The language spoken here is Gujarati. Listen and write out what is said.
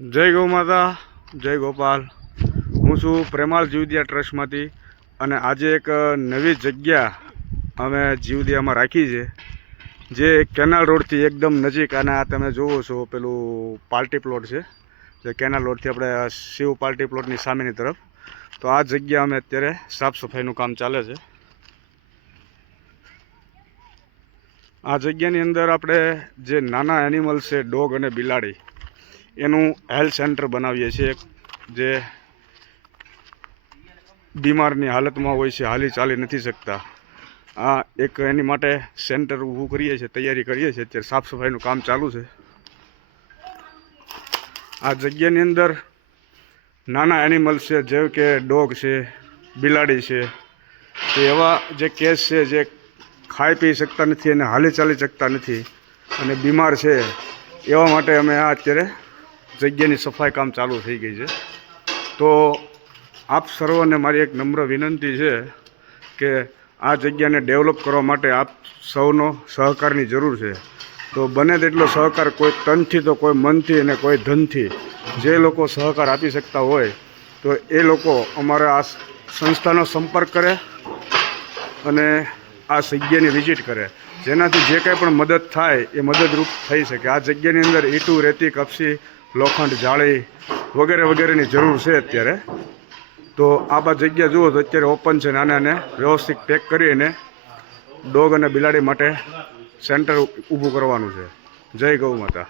જય ગૌ માતા, જય ગોપાલ। હું છું પ્રેમાળ જીવદયા ટ્રસ્ટમાંથી અને આજે એક નવી જગ્યા અમે જીવદયામાં રાખી છે, જે કેનાલ રોડથી એકદમ નજીક। અને આ તમે જુઓ છો પેલું પાર્ટી પ્લોટ છે, જે કેનાલ રોડથી આપણે શિવ પાર્ટી પ્લોટની સામેની તરફ। તો આ જગ્યા અમે અત્યારે સાફ સફાઈનું કામ ચાલે છે। આ જગ્યાની અંદર આપણે જે નાના એનિમલ છે, ડોગ અને બિલાડી, એનું હેલ્થ સેન્ટર બનાવીએ છીએ, જે બીમારની હાલતમાં હોય છે, હાલી ચાલી નથી શકતા। આ એક એની માટે સેન્ટર ઊભું કરીએ છીએ, તૈયારી કરીએ છીએ। અત્યારે સાફ સફાઈનું કામ ચાલુ છે। આ જગ્યાની અંદર નાના એનિમલ્સ છે, જેમ કે ડોગ છે, બિલાડી છે, તો એવા જે કેસ છે, જે ખાઈ પી શકતા નથી અને હાલી ચાલી શકતા નથી અને બીમાર છે, એવા માટે અમે આ અત્યારે જગ્યાની સફાઈ કામ ચાલુ થઈ ગઈ છે। તો આપ સર્વને મારી એક નમ્ર વિનંતી છે કે આ જગ્યાને ડેવલપ કરવા માટે આપ સૌનો સહકારની જરૂર છે। તો બને તેટલો સહકાર, કોઈ તનથી તો કોઈ મનથી અને કોઈ ધનથી, જે લોકો સહકાર આપી શકતા હોય તો એ લોકો અમારા આ સંસ્થાનો સંપર્ક કરે અને આ જગ્યાની વિઝિટ કરે, જેનાથી જે કંઈ પણ મદદ થાય એ મદદરૂપ થઈ શકે। આ જગ્યાની અંદર ઈંટું, રેતી, કપસી, લોખંડ, જાળી વગેરે વગેરેની જરૂર છે અત્યારે। તો આ જગ્યા જુઓ તો અત્યારે ઓપન છે, અને આને વ્યવસ્થિત પેક કરીને ડોગ અને બિલાડી માટે સેન્ટર ઊભું કરવાનું છે। જય ગૌ માતા।